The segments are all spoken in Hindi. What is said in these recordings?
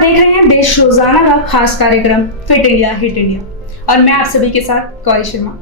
देख रहे हैं देश रोजाना का खास कार्यक्रम फिट इंडिया हिट इंडिया और मैं आप सभी के साथ गौरी शर्मा।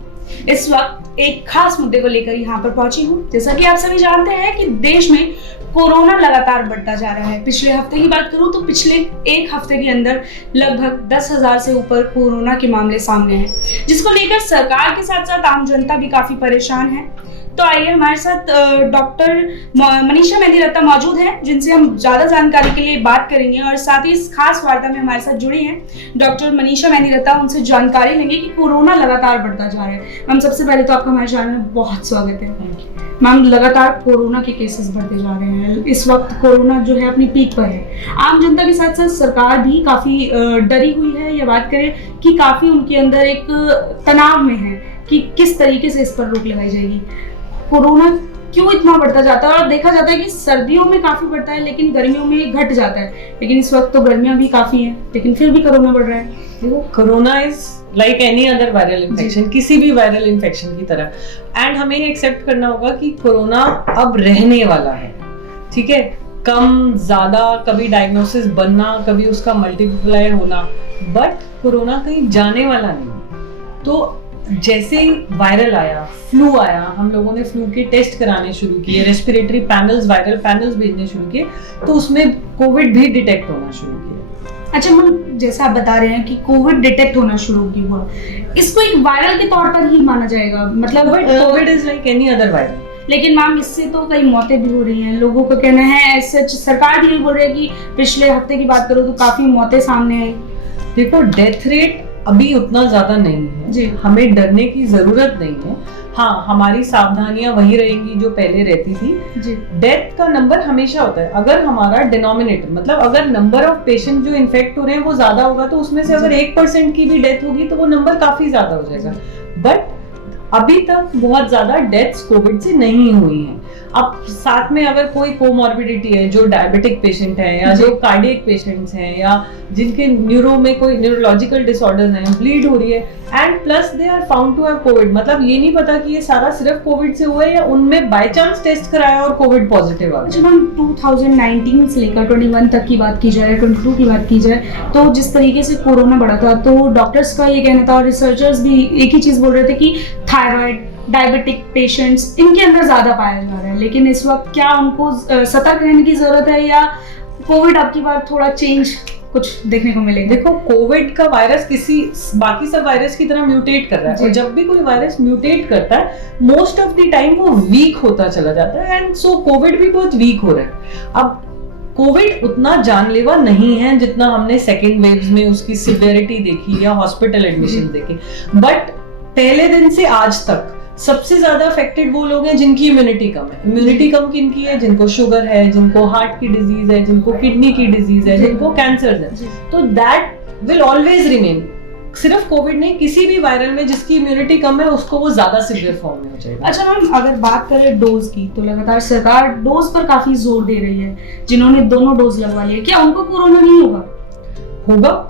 इस वक्त एक खास मुद्दे को लेकर यहाँ पर पहुंची हूँ। जैसा कि आप सभी जानते हैं कि देश में कोरोना लगातार बढ़ता जा रहा है। पिछले हफ्ते की बात करूं तो पिछले एक हफ्ते के अंदर लगभग 10,000 से ऊपर कोरोना के मामले सामने हैं, जिसको लेकर सरकार के साथ साथ आम जनता भी काफी परेशान है। तो आइए हमारे साथ डॉक्टर मनीषा मेहंदी मौजूद हैं, जिनसे हम ज्यादा जानकारी के लिए बात करेंगे और साथ ही इस खास वार्ता में हमारे साथ जुड़ी हैं डॉक्टर मनीषा मेहंदी। उनसे जानकारी लेंगे कि कोरोना लगातार बढ़ता जा रहा है। मैम, सबसे पहले तो आपका हमारे चैनल में बहुत स्वागत है। मैम, लगातार कोरोना के केसेस बढ़ते जा रहे हैं। इस वक्त कोरोना जो है अपनी पीक पर है। आम जनता के साथ साथ सरकार भी काफी डरी हुई है, या बात करें कि काफी उनके अंदर एक तनाव में है कि किस तरीके से इस पर रोक लगाई जाएगी। कोरोना क्यों इतना बढ़ता जाता है? और देखा जाता है कि सर्दियों में काफी बढ़ता है लेकिन गर्मियों में घट जाता है, लेकिन इस वक्त तो गर्मियां भी काफी हैं लेकिन फिर भी कोरोना बढ़ रहा है। देखो, corona is like any other viral infection, किसी भी वायरल इन्फेक्शन की तरह। एंड हमें एक्सेप्ट करना होगा कि कोरोना अब रहने वाला है, ठीक है। कम ज्यादा, कभी डायग्नोसिस बनना, कभी उसका मल्टीप्लाई होना, बट कोरोना कहीं जाने वाला नहीं। तो जैसे ही वायरल आया, फ्लू आया, हम लोगों ने फ्लू के टेस्ट कराने शुरू किए, रेस्पिरेटरी पैनल्स, वायरल पैनल्स भेजने शुरू किए, तो उसमें कोविड भी डिटेक्ट होना शुरू किया। अच्छा मैम, जैसा आप बता रहे हैं कि कोविड डिटेक्ट होना शुरू हुआ, इसको एक वायरल के तौर पर ही माना जाएगा? मतलब Covid is like any other viral. लेकिन मैम, इससे तो कई मौतें भी हो रही हैं। लोगों का कहना है, सच सरकार भी बोल रही है कि पिछले हफ्ते की बात करो तो काफी मौतें सामने आई। देखो, डेथ रेट अभी उतना ज्यादा नहीं है जी, हमें डरने की जरूरत नहीं है। हाँ, हमारी सावधानियां वही रहेंगी जो पहले रहती थी जी। डेथ का नंबर हमेशा होता है, अगर हमारा डिनोमिनेटर, मतलब अगर नंबर ऑफ पेशेंट जो इन्फेक्ट हो रहे हैं वो ज्यादा होगा तो उसमें से अगर 1% की भी डेथ होगी तो वो नंबर काफी ज्यादा हो जाएगा। बट अभी तक बहुत ज्यादा डेथ्स कोविड से नहीं हुई हैं। अब साथ में अगर कोई कोमॉर्बिडिटी है, जो डायबिटिक पेशेंट है या जो कार्डियक पेशेंट्स हैं या जिनके न्यूरो में कोई न्यूरोलॉजिकल डिसऑर्डर्स हैं, ब्लीड हो रही है, and plus they are found to have COVID, मतलब ये नहीं पता कि ये सारा सिर्फ कोविड से हुआ है या उनमें बाय चांस टेस्ट कराया और कोविड पॉजिटिव आ गया। जब हम 2019 से लेकर 21 तक की बात की जाए, 22 की बात की जाए, तो जिस तरीके से कोरोना बढ़ा था तो डॉक्टर्स का ये कहना था और रिसर्चर्स भी एक ही चीज बोल रहे थे कि थायराइड, डायबिटिक पेशेंट्स इनके अंदर ज्यादा पाया जा रहा है। लेकिन इस वक्त क्या उनको सतर्क रहने की जरूरत है, या कोविड अब की बार थोड़ा चेंज कुछ देखने को मिलेगा? देखो, कोविड का वायरस किसी बाकी सब वायरस की तरह म्यूटेट कर रहा है, और जब भी कोई वायरस म्यूटेट करता है मोस्ट ऑफ द टाइम वो वीक होता चला जाता है, एंड सो कोविड भी बहुत वीक हो रहा है। अब कोविड उतना जानलेवा नहीं है जितना हमने सेकेंड वेव्स में उसकी सिवियरिटी देखी या हॉस्पिटल एडमिशन देखे, बट पहले दिन से आज तक सबसे ज्यादा अफेक्टेड वो लोग हैं जिनकी इम्यूनिटी कम है। इम्यूनिटी कम किनकी है? जिनको शुगर है, जिनको हार्ट की डिजीज है, जिनको किडनी की डिजीज है, जिनको कैंसर है। तो दैट विल ऑलवेज रिमेन। सिर्फ कोविड नहीं, किसी भी वायरल में जिसकी इम्यूनिटी कम है उसको वो ज्यादा सीवियर फॉर्म में हो जाएगा। अच्छा मैम, अगर बात करें डोज की, तो लगातार सरकार डोज पर काफी जोर दे रही है। जिन्होंने दोनों डोज लगवा लिए, क्या उनको कोरोना नहीं होगा?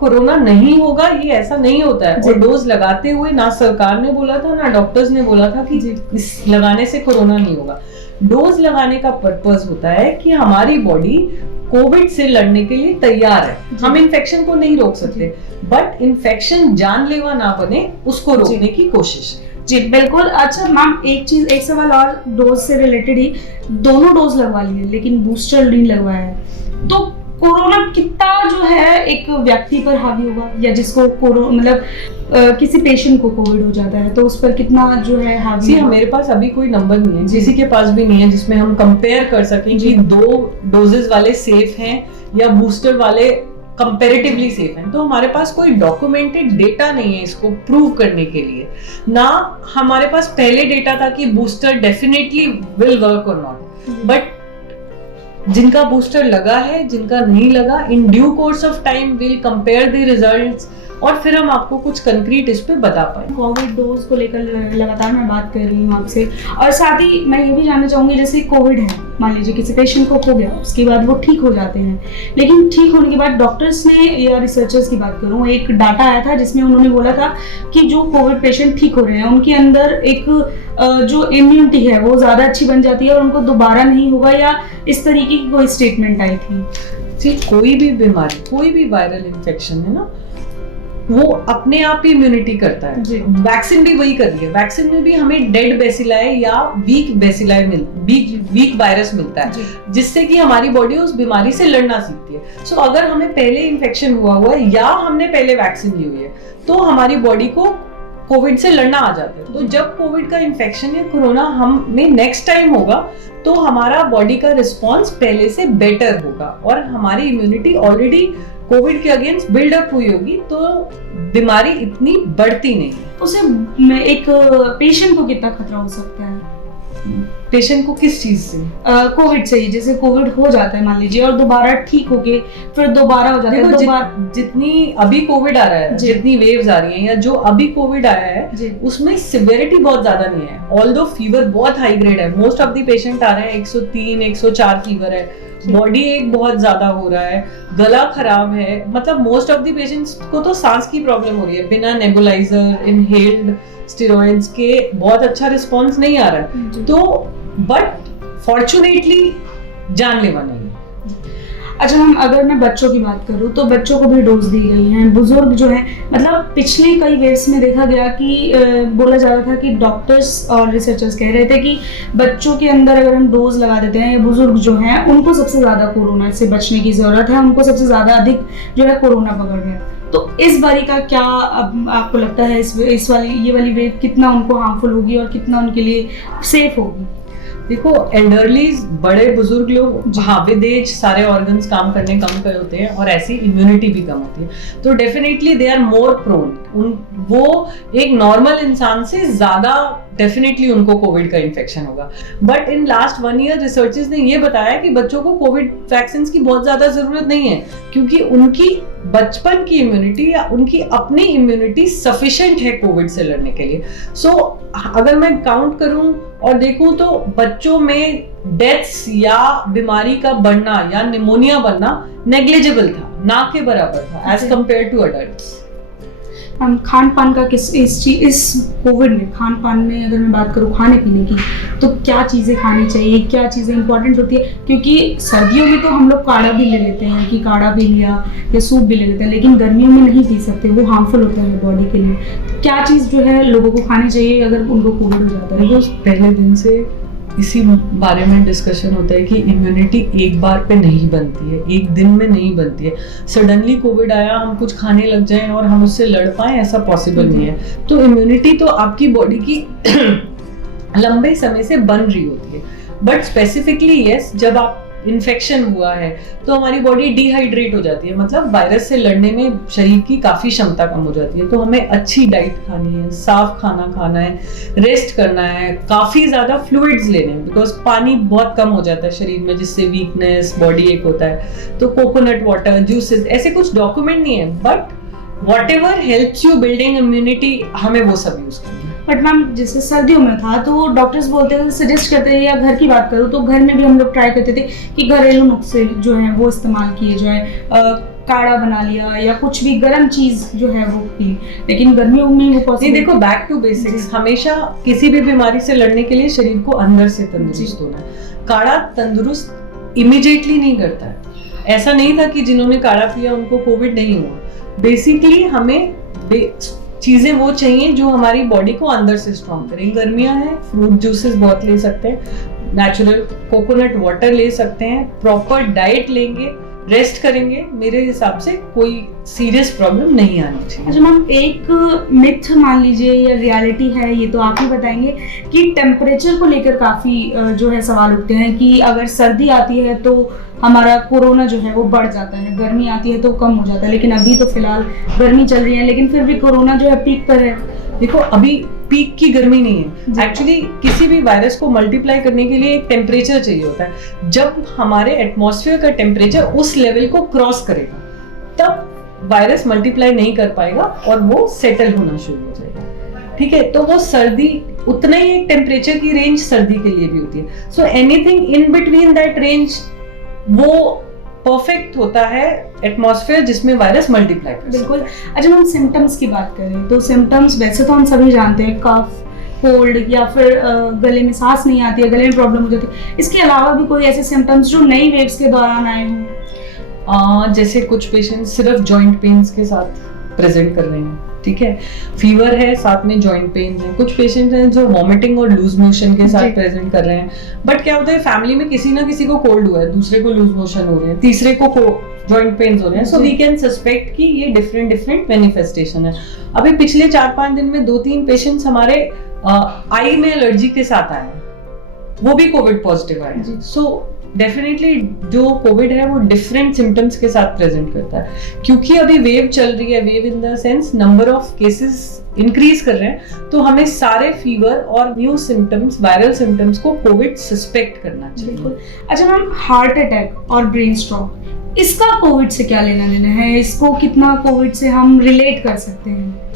कोरोना नहीं होगा, ये ऐसा नहीं होता है। और डोज लगाते हुए ना सरकार ने बोला था ना डॉक्टर्स ने बोला था कि इस लगाने से कोरोना नहीं होगा। डोज लगाने का पर्पस होता है कि हमारी बॉडी कोविड से लड़ने के लिए तैयार है। हम इन्फेक्शन को नहीं रोक सकते, बट इन्फेक्शन जानलेवा ना बने उसको रोकने की कोशिश। जी बिल्कुल। अच्छा मैम, एक सवाल और डोज से रिलेटेड ही, दोनों डोज लगवा लिए लेकिन बूस्टर नहीं लगवाया है, तो कोरोना कितना जो है एक व्यक्ति पर हावी होगा, या जिसको मतलब किसी पेशेंट को कोविड हो जाता है तो उस पर कितना जो है हावी? मेरे पास अभी कोई नंबर नहीं है, किसी के पास भी नहीं है जिसमें हम कंपेयर कर सकें कि 2 डोजेस वाले सेफ हैं या बूस्टर वाले कंपैरेटिवली सेफ हैं। तो हमारे पास कोई डॉक्यूमेंटेड डेटा नहीं है इसको प्रूव करने के लिए। ना हमारे पास पहले डेटा था कि बूस्टर डेफिनेटली विल वर्क और नॉट, बट जिनका बूस्टर लगा है, जिनका नहीं लगा, in due course of time will compare the results और फिर हम आपको कुछ कंक्रीट इस पे बता पाए। कोविड डोज को लेकर लगातार मैं बात कर रही हूँ आपसे, और साथ ही मैं ये भी जानना चाहूंगी, जैसे कोविड है, मान लीजिए किसी पेशेंट को हो गया, उसके बाद वो ठीक हो जाते हैं, लेकिन ठीक होने के बाद डॉक्टर्स ने या रिसर्चर्स की बात करूँ, एक डाटा आया था जिसमें उन्होंने बोला था कि जो कोविड पेशेंट ठीक हो रहे हैं उनके अंदर एक जो इम्यूनिटी है वो ज्यादा अच्छी बन जाती है और उनको दोबारा नहीं होगा, या इस तरीके की कोई स्टेटमेंट आई थी। कोई भी बीमारी, कोई भी वायरल इन्फेक्शन है ना, वो अपने आप ही इम्यूनिटी करता है। वैक्सीन भी वही कर रही है। वैक्सीन में भी हमें डेड बेसिलाई या वीक वायरस मिलता है, जिससे कि हमारी बॉडी उस बीमारी से लड़ना सीखती है। सो अगर हमें पहले इन्फेक्शन हुआ है या हमने पहले वैक्सीन ली हुई है, तो हमारी बॉडी को कोविड से लड़ना आ जाता है। तो जब कोविड का इन्फेक्शन या कोरोना हमें नेक्स्ट टाइम होगा, तो हमारा बॉडी का रिस्पॉन्स पहले से बेटर होगा और हमारी इम्यूनिटी ऑलरेडी कोविड के अगेंस्ट बिल्डअप हुई होगी, तो बीमारी इतनी बढ़ती नहीं है। उसे एक पेशेंट को कितना खतरा हो सकता है? पेशेंट को किस चीज से? कोविड से ही। जैसे कोविड हो जाता है मान लीजिए और दोबारा ठीक होके फिर दोबारा हो जाता है। जितनी अभी कोविड आ रहा है, जितनी वेव्स आ रही हैं या जो अभी कोविड आया है, उसमें सिवियरिटी बहुत ज्यादा नहीं है। ऑल्दो फीवर बहुत हाई ग्रेड है, मोस्ट ऑफ द पेशेंट आ रहे हैं 103, 104 फीवर है, बॉडी एक बहुत ज्यादा हो रहा है, गला खराब है, मतलब मोस्ट ऑफ द पेशेंट्स को तो सांस की प्रॉब्लम हो रही है, बिना नेबुलाइजर इनहेल्ड स्टेरॉइड्स के बहुत अच्छा रिस्पॉन्स नहीं आ रहा है। तो बट फॉर्चुनेटली जानलेवा नहीं है। अच्छा मैम, अगर मैं बच्चों की बात करूँ तो बच्चों को भी डोज दी गई है, बुजुर्ग जो है, मतलब पिछले कई वेव्स में देखा गया कि बोला जा रहा था कि डॉक्टर्स और रिसर्चर्स कह रहे थे कि बच्चों के अंदर अगर हम डोज लगा देते हैं या बुजुर्ग जो हैं उनको सबसे ज़्यादा कोरोना से बचने की ज़रूरत है, उनको सबसे ज़्यादा अधिक जो है कोरोना पकड़ रहा है। तो इस बारी का क्या आपको लगता है, ये वाली वेव कितना उनको हार्मफुल होगी और कितना उनके लिए सेफ होगी? देखो, एल्डरलीज, बड़े बुजुर्ग लोग, हाँ विद एज सारे ऑर्गन्स काम करने कम कर होते हैं और ऐसी इम्यूनिटी भी कम होती है, तो definitely they are more prone. वो एक नॉर्मल इंसान से ज्यादा डेफिनेटली उनको कोविड का इन्फेक्शन होगा। But in last 1 year researchers ने ये बताया कि बच्चों को कोविड वैक्सीन की बहुत ज्यादा जरूरत नहीं है, क्योंकि उनकी बचपन की इम्यूनिटी या उनकी अपनी इम्यूनिटी सफिशिएंट है कोविड से लड़ने के लिए। सो अगर मैं काउंट करूं और देखूं तो बच्चों में डेथ्स या बीमारी का बढ़ना या निमोनिया बनना नेग्लिजिबल था, ना के बराबर था एज कंपेयर टू अडल्ट्स। हम खान पान का इस कोविड में खान पान में अगर मैं बात करूँ खाने पीने की, तो क्या चीज़ें खानी चाहिए, क्या चीज़ें इंपॉर्टेंट होती है? क्योंकि सर्दियों में तो हम लोग काढ़ा भी ले लेते हैं कि काढ़ा पी लिया या सूप भी ले लेते हैं, लेकिन गर्मियों में नहीं पी सकते, वो हार्मफुल होता है बॉडी के लिए। तो क्या चीज़ जो है लोगों को खानी चाहिए अगर उनको कोविड हो जाता है? पहले दिन से इसी बारे में डिस्कशन होता है कि इम्यूनिटी एक बार पे नहीं बनती है, एक दिन में नहीं बनती है। सडनली कोविड आया, हम कुछ खाने लग जाएं और हम उससे लड़ पाएं, ऐसा पॉसिबल नहीं है। तो इम्यूनिटी तो आपकी बॉडी की लंबे समय से बन रही होती है, बट स्पेसिफिकली यस, जब आप इन्फेक्शन हुआ है तो हमारी बॉडी डिहाइड्रेट हो जाती है, मतलब वायरस से लड़ने में शरीर की काफी क्षमता कम हो जाती है। तो हमें अच्छी डाइट खानी है, साफ खाना खाना है, रेस्ट करना है, काफी ज्यादा फ्लूइड्स लेने हैं, बिकॉज पानी बहुत कम हो जाता है शरीर में, जिससे वीकनेस, बॉडी एक होता है। तो कोकोनट वाटर, जूसेस, ऐसे कुछ डॉक्यूमेंट नहीं है, but whatever helps you building immunity, हमें वो सब यूज करना है। बट मैम जैसे सर्दियों में था तो डॉक्टर्स बोलते थे, सजेस्ट करते थे, या घर की बात करूँ तो घर में भी हम लोग ट्राई करते थे कि घरेलू नुस्खे जो हैं वो इस्तेमाल किए जाए, काढ़ा बना लिया या कुछ भी गर्म चीज जो है वो पी। लेकिन गर्मियों में वो पॉसिबल नहीं। देखो, बैक टू बेसिक्स, हमेशा किसी भी बीमारी से लड़ने के लिए शरीर को अंदर से तंदुरुस्त होना है। काढ़ा तंदुरुस्त इमीडिएटली नहीं करता है, ऐसा नहीं था कि जिन्होंने काढ़ा पिया उनको कोविड नहीं हुआ। बेसिकली हमें चीजें वो चाहिए जो हमारी बॉडी को अंदर से स्ट्रॉन्ग करें। गर्मियां हैं, फ्रूट जूसेस बहुत ले सकते हैं, नेचुरल कोकोनट वाटर ले सकते हैं, प्रॉपर डाइट लेंगे, रेस्ट करेंगे, मेरे हिसाब से कोई सीरियस प्रॉब्लम नहीं आनी चाहिए। अच्छा मैम, एक मिथ मान लीजिए या रियलिटी है, ये तो आप ही बताएंगे, कि टेम्परेचर को लेकर काफी जो है सवाल उठते हैं कि अगर सर्दी आती है तो हमारा कोरोना जो है वो बढ़ जाता है, गर्मी आती है तो कम हो जाता है। लेकिन अभी तो फिलहाल गर्मी चल रही है, लेकिन फिर भी कोरोना जो है पीक पर है। देखो, अभी पीक की गर्मी नहीं है। एक्चुअली किसी भी वायरस को मल्टीप्लाई करने के लिए एक टेम्परेचर चाहिए होता है। जब हमारे एटमॉस्फेयर का टेम्परेचर उस लेवल को क्रॉस करेगा, तब वायरस मल्टीप्लाई नहीं कर पाएगा और वो सेटल होना शुरू हो जाएगा। ठीक है, तो वो सर्दी, उतना ही एक टेम्परेचर की रेंज सर्दी के लिए भी होती है। So anything in between that range वो परफेक्ट होता है एटमॉस्फेयर जिसमें वायरस मल्टीप्लाई कर। बिल्कुल। अच्छा हम सिम्टम्स की बात करें तो सिम्टम्स वैसे तो हम सभी जानते हैं, कफ, कोल्ड या फिर गले में सांस नहीं आती है, गले में प्रॉब्लम हो जाती है। इसके अलावा भी कोई ऐसे सिम्टम्स जो नई वेव्स के दौरान आए हों? जैसे कुछ पेशेंट सिर्फ जॉइंट पेन्स के साथ प्रेजेंट कर रहे हैं, ठीक है, फीवर है साथ में जॉइंट पेन है। कुछ पेशेंट हैं जो वॉमिटिंग और लूज मोशन के साथ प्रेजेंट कर रहे हैं। बट क्या होता है, फैमिली में किसी ना किसी को कोल्ड हुआ है, दूसरे को लूज मोशन हो रहे हैं, तीसरे को जॉइंट पेन्स हो रहे हैं, सो वी कैन सस्पेक्ट कि ये डिफरेंट मैनिफेस्टेशन है। अभी पिछले 4-5 दिन में 2-3 पेशेंट्स हमारे आई में एलर्जी के साथ आए हैं, वो भी कोविड पॉजिटिव आए हैं। सो डेफिनेटली जो कोविड है वो डिफरेंट सिम्टम्स के साथ प्रेजेंट करता है। क्योंकि अभी वेव चल रही है, wave in the sense number of cases increase कर रहे हैं, तो हमें सारे फीवर और न्यू सिम्टम्स, वायरल सिम्टम्स को कोविड सस्पेक्ट करना चाहिए। बिल्कुल। अच्छा मैम, हार्ट अटैक और ब्रेन स्ट्रोक, इसका कोविड से क्या लेना देना है? इसको कितना कोविड से हम रिलेट कर सकते हैं?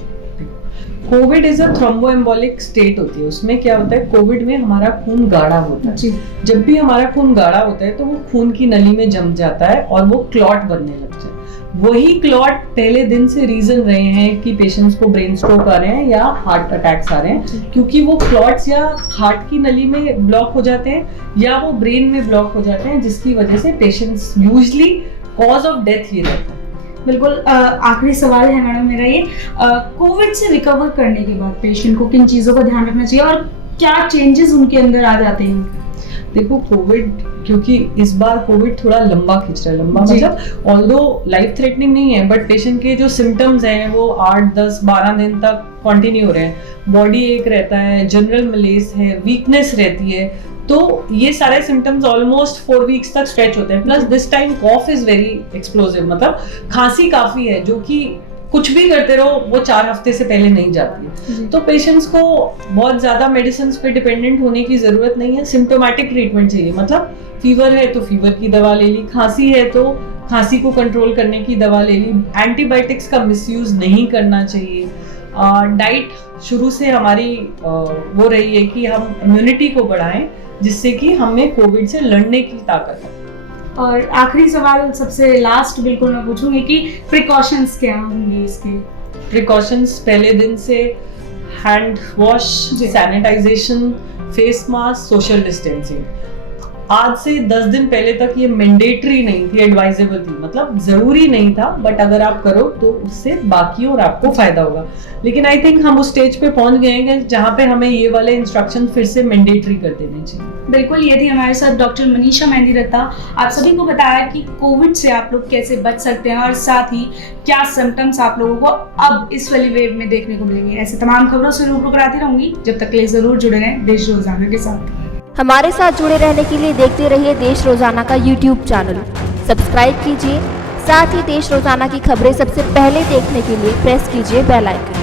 कोविड इज अ थ्रोम्बोएम्बोलिक स्टेट होती है। उसमें क्या होता है, कोविड में हमारा खून गाढ़ा होता है। जब भी हमारा खून गाढ़ा होता है तो वो खून की नली में जम जाता है और वो क्लॉट बनने लगता है। वही क्लॉट पहले दिन से रीजन रहे हैं कि पेशेंट्स को ब्रेन स्ट्रोक आ रहे हैं या हार्ट अटैक्स आ रहे हैं, क्योंकि वो क्लॉट्स या हार्ट की नली में ब्लॉक हो जाते हैं या वो ब्रेन में ब्लॉक हो जाते हैं, जिसकी वजह से patients usually cause of death ये रहता है। बिल्कुल। आखिरी सवाल है मैडम मेरा ये, कोविड से रिकवर करने के बाद पेशेंट को किन चीज़ों का ध्यान रखना चाहिए और क्या चेंजेस उनके अंदर आ जाते हैं? देखो, कोविड, क्योंकि इस बार कोविड थोड़ा लंबा खिंच रहा है, लंबा मतलब ऑल्दो लाइफ थ्रेटनिंग नहीं है, बट पेशेंट के जो सिम्टम्स हैं वो 8, 10, 12 दिन तक कंटिन्यू हो रहे हैं। बॉडी एक रहता है, जनरल मलेज है, वीकनेस रहती है, तो ये सारे सिम्टम्स ऑलमोस्ट 4 वीक्स तक स्ट्रेच होते हैं। Plus this time cough is very explosive, मतलब खांसी काफी है, जो कि कुछ भी करते रहो वो 4 हफ्ते से पहले नहीं जाती है। तो पेशेंट्स को बहुत ज्यादा मेडिसिन पे डिपेंडेंट होने की जरूरत नहीं है। सिम्टोमेटिक ट्रीटमेंट चाहिए, मतलब फीवर है तो फीवर की दवा ले ली, खांसी है तो खांसी को कंट्रोल करने की दवा ले ली, एंटीबायोटिक्स का मिसयूज नहीं करना चाहिए। डाइट शुरू से हमारी वो रही है कि हम इम्यूनिटी को बढ़ाएं, जिससे कि हमें कोविड से लड़ने की ताकत है। और आखिरी सवाल सबसे लास्ट बिल्कुल मैं पूछूंगी कि प्रिकॉशंस क्या होंगे इसके? प्रिकॉशंस पहले दिन से hand wash, sanitization, face mask, social distancing. आज से 10 दिन पहले तक ये मैंडेटरी नहीं थी, एडवाइजेबल थी, मतलब जरूरी नहीं था, बट अगर आप करो तो उससे बाकी और आपको फायदा होगा। लेकिन आई थिंक हम उस स्टेज पे पहुंच गए हैं जहां पे हमें ये वाले इंस्ट्रक्शन फिर से मैंडेटरी कर देने चाहिए। बिल्कुल। ये थी हमारे साथ डॉक्टर मनीषा मेहंदी दत्ता। आप सभी को बताया कि कोविड से आप लोग कैसे बच सकते हैं और साथ ही क्या सिम्टम्स आप लोगों को अब इस वाली वेव में देखने को मिलेंगे। ऐसे तमाम खबरों से रूबरू कराती रहूंगी। जब तक के लिए जरूर जुड़े रहें देश रोजाना के साथ। हमारे साथ जुड़े रहने के लिए देखते रहिए देश रोजाना का YouTube चैनल, सब्सक्राइब कीजिए। साथ ही देश रोजाना की खबरें सबसे पहले देखने के लिए प्रेस कीजिए बेल आइकन।